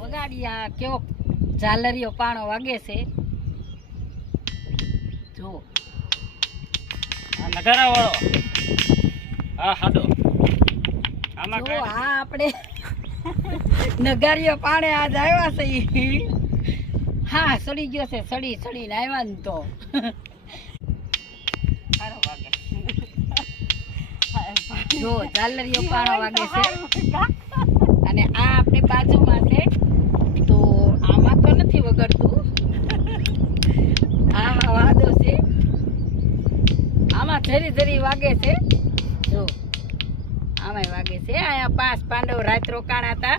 વગાડિયા કેવો ઝાલરિયો પાણો વાગે છે જો આ નગારા વાળો આ હાડો આમાં જો આ આપણે નગારીઓ પાણે આજ આવ્યા છે ઈ. હા સડી ગયો છે સડીને આવ્યા ને તો સારો વાગે જો ઝાલરિયો પાણો વાગે છે અને આ આપણે બાજુમાં છે તો આમાં તો નથી વગડતું આ વાદો છે આમાં ધરી વાગે છે જો આમાં વાગે છે અહીંયા 5 પાંડવ રાત રોકાણા હતા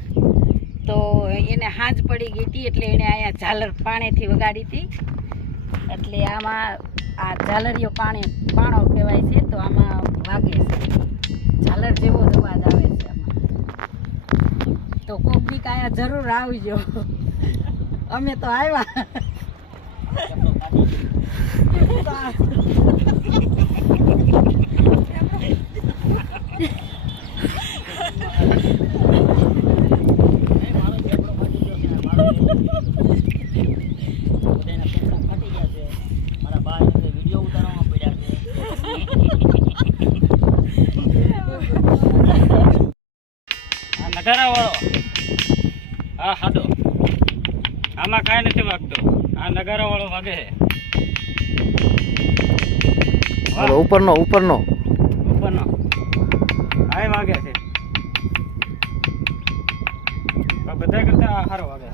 તો એને હાંજ પડી ગઈ હતી એટલે એને અહીંયા ઝાલર પાણીથી વગાડી હતી એટલે આમાં આ ઝાલરિયો પાણો કહેવાય છે તો આમાં વાગે છે ઝાલર જેવો જ અવાજ આવે છે આમાં તો કોક દીક અહીંયા જરૂર આવજો અમે તો આવ્યા નગારા વાળો આ હાડો આમાં કાંઈ નથી વાગતો આ નગારા વાળો વાગે છે ઉપરનો આ વાગે છે બધા કરતા આ સારો વાગે